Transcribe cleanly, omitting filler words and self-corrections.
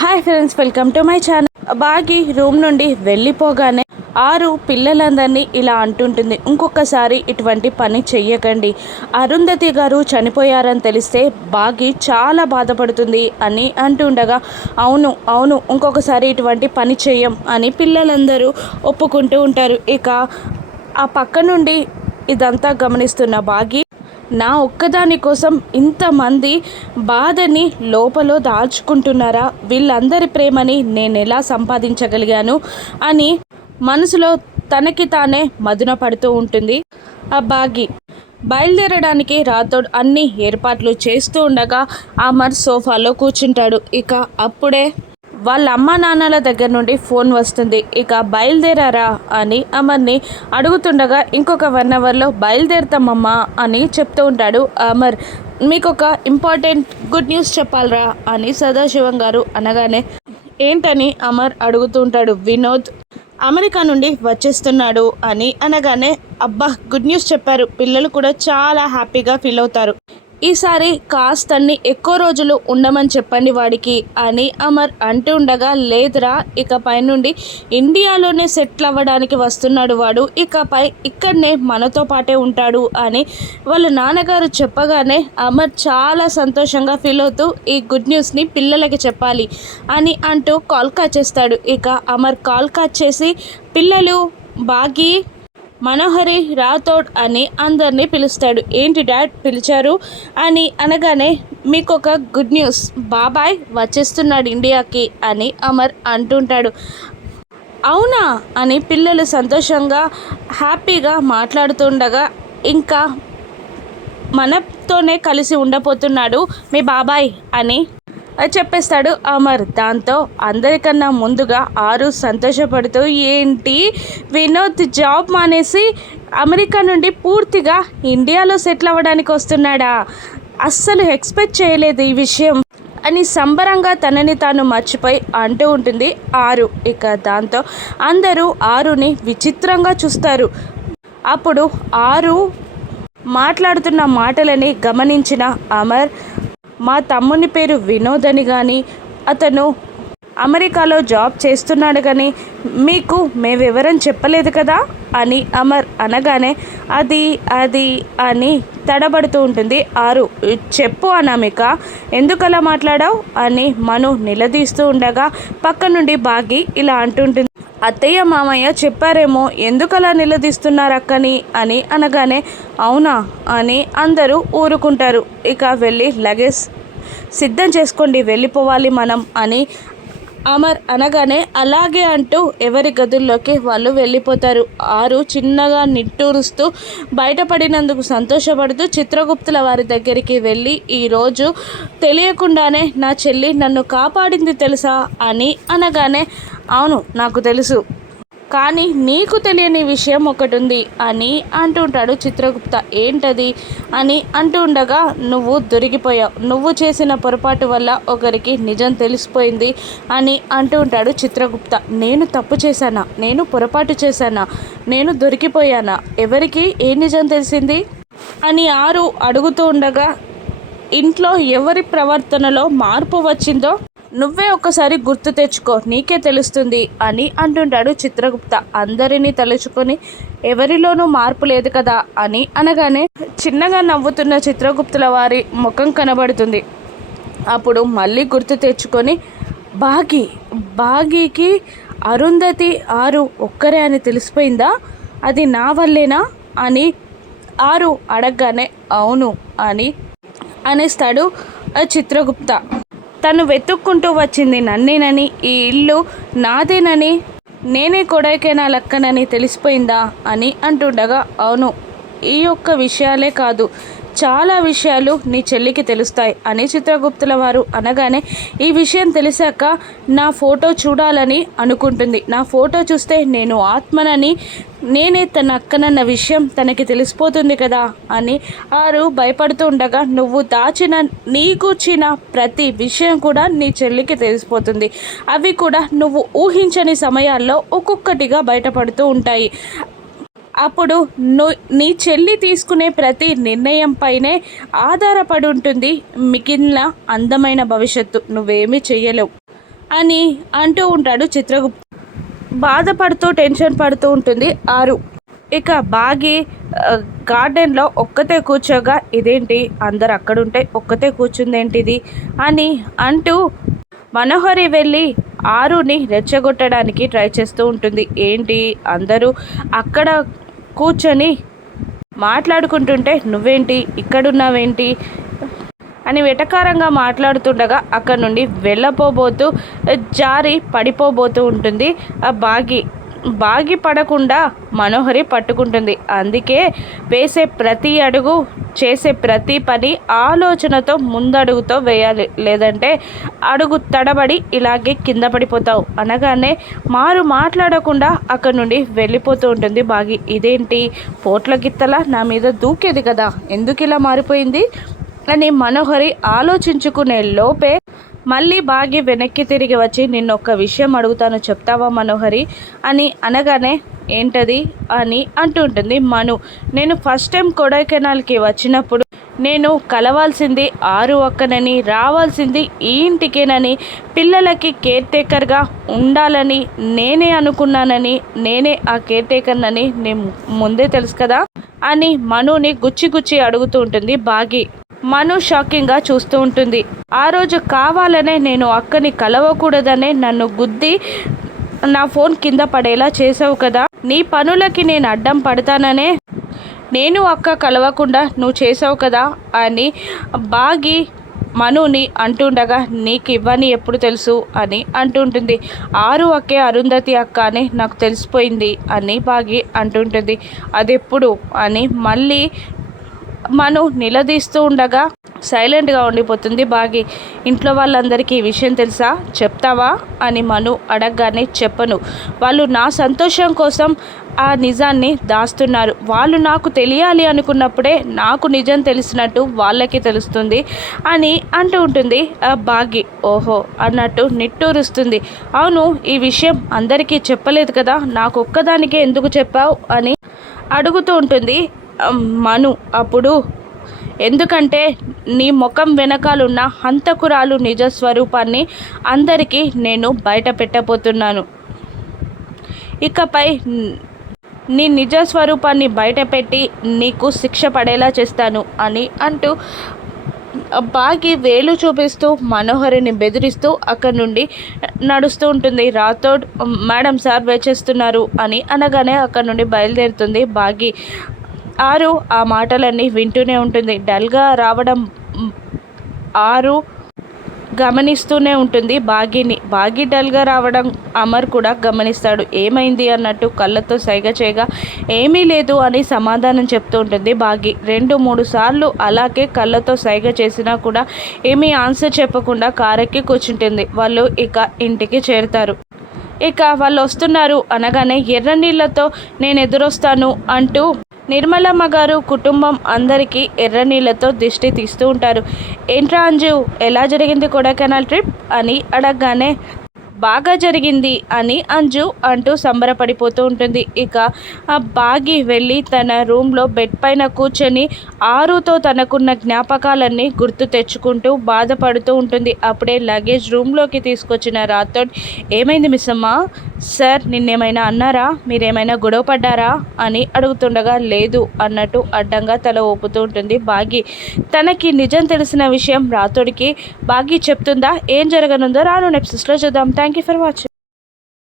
Hi friends, welcome to my channel. Bagi room నుండి వెళ్ళిపోగానే ఆరు పిల్లలందరినీ ఇలా అంటుంటుంది, ఇంకొకసారి ఇటువంటి పని చెయ్యకండి. అరుంధతి గారు చనిపోయారని తెలిస్తే బాగి చాలా బాధపడుతుంది అని అంటుండగా, అవును అవును ఇంకొకసారి ఇటువంటి పని చెయ్యం అని పిల్లలందరూ ఒప్పుకుంటూ ఉంటారు. ఇక ఆ పక్క నుండి ఇదంతా గమనిస్తున్న బాగి, నా ఒక్కదాని కోసం ఇంతమంది బాధని లోపల దాచుకుంటున్నారా, వీళ్ళందరి ప్రేమని నేను ఎలా సంపాదించగలిగాను అని మనసులో తనకి తానే మదన పడుతూ ఉంటుంది. ఆ బాగి బయలుదేరడానికి రాథోడ్ అన్ని ఏర్పాట్లు చేస్తూ ఉండగా అమర్ సోఫాలో కూర్చుంటాడు. ఇక అప్పుడే వాళ్ళ అమ్మా నాన్నల దగ్గర నుండి ఫోన్ వస్తుంది. ఇక బయలుదేరారా అని అమర్ని అడుగుతుండగా, ఇంకొక 1 అవర్లో బయలుదేరుతామమ్మా అని చెప్తూ ఉంటాడు అమర్. మీకు ఒక ఇంపార్టెంట్ గుడ్ న్యూస్ చెప్పాలరా అని సదాశివం గారు అనగానే, ఏంటని అమర్ అడుగుతూ ఉంటాడు. వినోద్ అమెరికా నుండి వచ్చేస్తున్నాడు అని అనగానే, అబ్బా గుడ్ న్యూస్ చెప్పారు, పిల్లలు కూడా చాలా హ్యాపీగా ఫీల్ అవుతారు, ఈసారి కాస్తన్ని ఎక్కువ రోజులు ఉండమని చెప్పండి వాడికి అని అమర్ అంటూ ఉండగా, లేదురా ఇకపై నుండి ఇండియాలోనే సెటిల్ అవ్వడానికి వస్తున్నాడు వాడు, ఇకపై ఇక్కడనే మనతో పాటే ఉంటాడు అని వాళ్ళ నాన్నగారు చెప్పగానే అమర్ చాలా సంతోషంగా ఫీల్ అవుతూ ఈ గుడ్ న్యూస్ని పిల్లలకి చెప్పాలి అని అంటూ కాల్ కట్ చేస్తాడు. ఇక అమర్ కాల్ కట్ చేసి, పిల్లలు బాగి మనోహరి రాథోడ్ అని అందరినీ పిలుస్తాడు. ఏంటి డాడ్ పిలిచారు అని అనగానే, మీకు ఒక గుడ్ న్యూస్, బాబాయ్ వచ్చేస్తున్నాడు ఇండియాకి అని అమర్ అంటుంటాడు. అవునా అని పిల్లలు సంతోషంగా హ్యాపీగా మాట్లాడుతుండగా, ఇంకా మనతోనే కలిసి ఉండబోతున్నాడు మీ బాబాయ్ అని చెప్పేస్తాడు అమర్. దాంతో అందరికన్నా ముందుగా ఆరు సంతోషపడుతూ, ఏంటి వినోద్ జాబ్ మానేసి అమెరికా నుండి పూర్తిగా ఇండియాలో సెటిల్ అవ్వడానికి వస్తున్నాడా, అస్సలు ఎక్స్పెక్ట్ చేయలేదు ఈ విషయం అని సంబరంగా తనని తాను మర్చిపోయి అంటూ ఉంటుంది ఆరు. ఇక దాంతో అందరూ ఆరుని విచిత్రంగా చూస్తారు. అప్పుడు ఆరు మాట్లాడుతున్న మాటలని గమనించిన అమర్, మా తమ్ముని పేరు వినోద్ అని కానీ అతను అమెరికాలో జాబ్ చేస్తున్నాడు కానీ మీకు మేమెవరని చెప్పలేదు కదా అని అమర్ అనగానే, అది అది అని తడబడుతూ ఉంటుంది ఆరు. చెప్పు అనామిక, ఎందుకలా మాట్లాడావు అని మను నిలదీస్తూ ఉండగా పక్క నుండి బాగి ఇలా అంటుంటుంది, అత్తయ్య మామయ్య చెప్పారేమో, ఎందుకలా నిలదీస్తున్నారు అక్కని అని అనగానే, అవునా అని అందరూ ఊరుకుంటారు. ఇక వెళ్ళి లగేజ్ సిద్ధం చేసుకోండి, వెళ్ళిపోవాలి మనం అని అమర్ అనగానే, అలాగే అంటూ ఎవరి గదుల్లోకి వాళ్ళు వెళ్ళిపోతారు. ఆరు చిన్నగా నిట్టూరుస్తూ బయటపడినందుకు సంతోషపడుతూ చిత్రగుప్తుల వారి దగ్గరికి వెళ్ళి, ఈరోజు తెలియకుండానే నా చెల్లి నన్ను కాపాడింది తెలుసా అని అనగానే, అవును నాకు తెలుసు, కానీ నీకు తెలియని విషయం ఒకటి ఉంది అని అంటుంటాడు చిత్రగుప్త. ఏంటది అని అంటూ ఉండగా, నువ్వు దొరికిపోయావు, నువ్వు చేసిన పొరపాటు వల్ల ఒకరికి నిజం తెలిసిపోయింది అని అంటూ ఉంటాడు చిత్రగుప్త. నేను తప్పు చేశానా, నేను పొరపాటు చేశానా, నేను దొరికిపోయానా, ఎవరికి ఏ నిజం తెలిసింది అని ఆరు అడుగుతూ ఉండగా, ఇంట్లో ఎవరి ప్రవర్తనలో మార్పు వచ్చిందో నువ్వే ఒక్కసారి గుర్తు తెచ్చుకో, నీకే తెలుస్తుంది అని అంటుంటాడు చిత్రగుప్త. అందరినీ తలుచుకొని ఎవరిలోనూ మార్పు లేదు కదా అని అనగానే చిన్నగా నవ్వుతున్న చిత్రగుప్తుల వారి ముఖం కనబడుతుంది. అప్పుడు మళ్ళీ గుర్తు తెచ్చుకొని, బాగీకి అరుంధతి ఆరు ఒక్కరే అని తెలిసిపోయిందా, అది నా వల్లేనా అని ఆరు అడగగానే, అవును అని అనేస్తాడు చిత్రగుప్త. తను వెతుక్కుంటూ వచ్చింది నన్నేనని, ఈ ఇల్లు నాదేనని, నేనే కొడైకెనాల్ అక్కనని తెలిసిపోయిందా అని అంటుండగా, అవును ఈ ఒక్క విషయాలే కాదు చాలా విషయాలు నీ చెల్లికి తెలుస్తాయి అని చిత్రగుప్తుల వారు అనగానే, ఈ విషయం తెలిసాక నా ఫోటో చూడాలని అనుకుంటుంది, నా ఫోటో చూస్తే నేను ఆత్మనని, నేనే తన అక్కనన్న విషయం తనకి తెలిసిపోతుంది కదా అని ఆరు భయపడుతూ ఉండగా, నువ్వు దాచిన నీకూర్చిన ప్రతి విషయం కూడా నీ చెల్లికి తెలిసిపోతుంది, అవి కూడా నువ్వు ఊహించని సమయాల్లో ఒక్కొక్కటిగా బయటపడుతూ ఉంటాయి, అప్పుడు నీ చెల్లి తీసుకునే ప్రతి నిర్ణయం పైనే ఆధారపడి ఉంటుంది మిగిలిన అందమైన భవిష్యత్తు, నువ్వేమీ చెయ్యలేవు అని అంటూ ఉంటాడు చిత్రగుప్త. బాధపడుతూ టెన్షన్ పడుతూ ఉంటుంది ఆరు. ఇక బాగి గార్డెన్లో ఒక్కతే కూర్చోగా ఇదేంటి అందరు అక్కడుంటే ఒక్కతే కూర్చుందేంటిది అని అంటూ మనోహరి వెళ్ళి ఆరుని రెచ్చగొట్టడానికి ట్రై చేస్తూ ఉంటుంది. ఏంటి అందరూ అక్కడ కూర్చొని మాట్లాడుకుంటుంటే నువ్వేంటి ఇక్కడున్నావేంటి అని వెటకారంగా మాట్లాడుతుండగా అక్కడి నుండి వెళ్ళపోబోతూ జారి పడిపోబోతూ ఉంటుంది ఆ బాగి పడకుండా మనోహరి పట్టుకుంటుంది. అందుకే వేసే ప్రతి అడుగు చేసే ప్రతి పని ఆలోచనతో ముందడుగుతో వేయాలి, లేదంటే అడుగు తడబడి ఇలాగే కింద పడిపోతావు అనగానే మాట్లాడకుండా అక్కడి నుండి వెళ్ళిపోతూ ఉంటుంది బాగి. ఇదేంటి పోట్ల గిత్తలా నా మీద దూకేది కదా, ఎందుకు ఇలా మారిపోయింది అని మనోహరి ఆలోచించుకునే లోపే మళ్ళీ బాగి వెనక్కి తిరిగి వచ్చి నిన్నొక్క విషయం అడుగుతాను చెప్తావా మనోహరి అని అనగానే ఏంటది అని అంటుంటుంది మను. నేను ఫస్ట్ టైం కొడైకెనాల్కి వచ్చినప్పుడు నేను కలవాల్సింది ఆరు అక్కనని, రావాల్సింది ఈ ఇంటికేనని, పిల్లలకి కేర్ టేకర్గా ఉండాలని నేనే అనుకున్నానని, నేనే ఆ కేర్ టేకర్నని నేను ముందే తెలుసు కదా అని మనుని గుచ్చి అడుగుతూ ఉంటుంది బాగి. మను షాకింగ్గా చూస్తూ ఉంటుంది. ఆ రోజు కావాలనే నేను అక్కని కలవకూడదనే నన్ను గుద్ది నా ఫోన్ కింద పడేలా చేసావు కదా, నీ పనులకి నేను అడ్డం పడతాననే నేను అక్క కలవకుండా నువ్వు చేసావు కదా అని బాగి మనుని అంటుండగా నీకు ఇవ్వని ఎప్పుడు తెలుసు అని అంటుంటుంది. ఆరు అక్కే అరుంధతి అక్క అని నాకు తెలిసిపోయింది అని బాగి అంటుంటుంది. అదెప్పుడు అని మళ్ళీ మను నిలదీస్తూ ఉండగా సైలెంట్గా ఉండిపోతుంది బాగి. ఇంట్లో వాళ్ళందరికీ ఈ విషయం తెలుసా, చెప్తావా అని మను అడగగానే చెప్పను, వాళ్ళు నా సంతోషం కోసం ఆ నిజాన్ని దాస్తున్నారు, వాళ్ళు నాకు తెలియాలి అనుకున్నప్పుడే నాకు నిజం తెలిసినట్టు వాళ్ళకి తెలుస్తుంది అని అంటూ ఉంటుంది బాగి. ఓహో అన్నట్టు నిట్టూరుస్తుంది. అవును ఈ విషయం అందరికీ చెప్పలేదు కదా, నాకు ఒక్కదానికే ఎందుకు చెప్పావు అని అడుగుతూ ఉంటుంది మను. అప్పుడు ఎందుకంటే నీ ముఖం వెనకాలన్న హంతకురాలు నిజ స్వరూపాన్ని అందరికీ నేను బయట పెట్టబోతున్నాను. ఇకపై నీ నిజ స్వరూపాన్ని బయటపెట్టి నీకు శిక్ష పడేలా చేస్తాను అని అంటూ బాగి వేలు చూపిస్తూ మనోహరిని బెదిరిస్తూ అక్కడి నుండి నడుస్తూ ఉంటుంది. రాథోడ్ మేడం సార్ వేచేస్తున్నారు అని అనగానే అక్కడి నుండి బయలుదేరుతుంది బాగి. ఆరు ఆ మాటలన్నీ వింటూనే ఉంటుంది. డల్గా రావడం ఆరు గమనిస్తూనే ఉంటుంది బాగిని. బాగి డల్గా రావడం అమర్ కూడా గమనిస్తాడు. ఏమైంది అన్నట్టు కళ్ళతో సైగ చేయగా ఏమీ లేదు అని సమాధానం చెప్తూ ఉంటుంది బాగి. 2-3 సార్లు అలాగే కళ్ళతో సైగ చేసినా కూడా ఏమీ ఆన్సర్ చెప్పకుండా కారెక్కి కూర్చుంటుంది. వాళ్ళు ఇక ఇంటికి చేరుతారు. ఇక వాళ్ళు వస్తున్నారు అనగానే ఎర్ర నీళ్ళతో నేను ఎదురొస్తాను అంటూ నిర్మలమ్మ గారు కుటుంబం అందరికీ ఎర్ర నీళ్ళతో దిష్టి తీస్తూ ఉంటారు. ఏంట్రా అంజు ఎలా జరిగింది కొడైకెనాల్ ట్రిప్ అని అడగగానే బాగా జరిగింది అని అంజు అంటూ సంబరపడిపోతూ ఉంటుంది. ఇక ఆ బాగి వెళ్ళి తన రూమ్లో బెడ్ పైన కూర్చొని ఆరుతో తనకున్న జ్ఞాపకాలన్నీ గుర్తు తెచ్చుకుంటూ బాధపడుతూ ఉంటుంది. అప్పుడే లగేజ్ రూమ్లోకి తీసుకొచ్చిన రాథోడ్ ఏమైంది మిస్ అమ్మ, సార్ నిన్నేమైనా అన్నారా, మీరేమైనా గొడవ పడ్డారా అని అడుగుతుండగా లేదు అన్నట్టు అడ్డంగా తల ఊపుతూ ఉంటుంది బాగి. తనకి నిజం తెలిసిన విషయం రాథోడ్కి బాగి చెప్తుందా, ఏం జరగనుందో రాను ఎపిసోడ్స్లో చూద్దాం. Thank you for watching.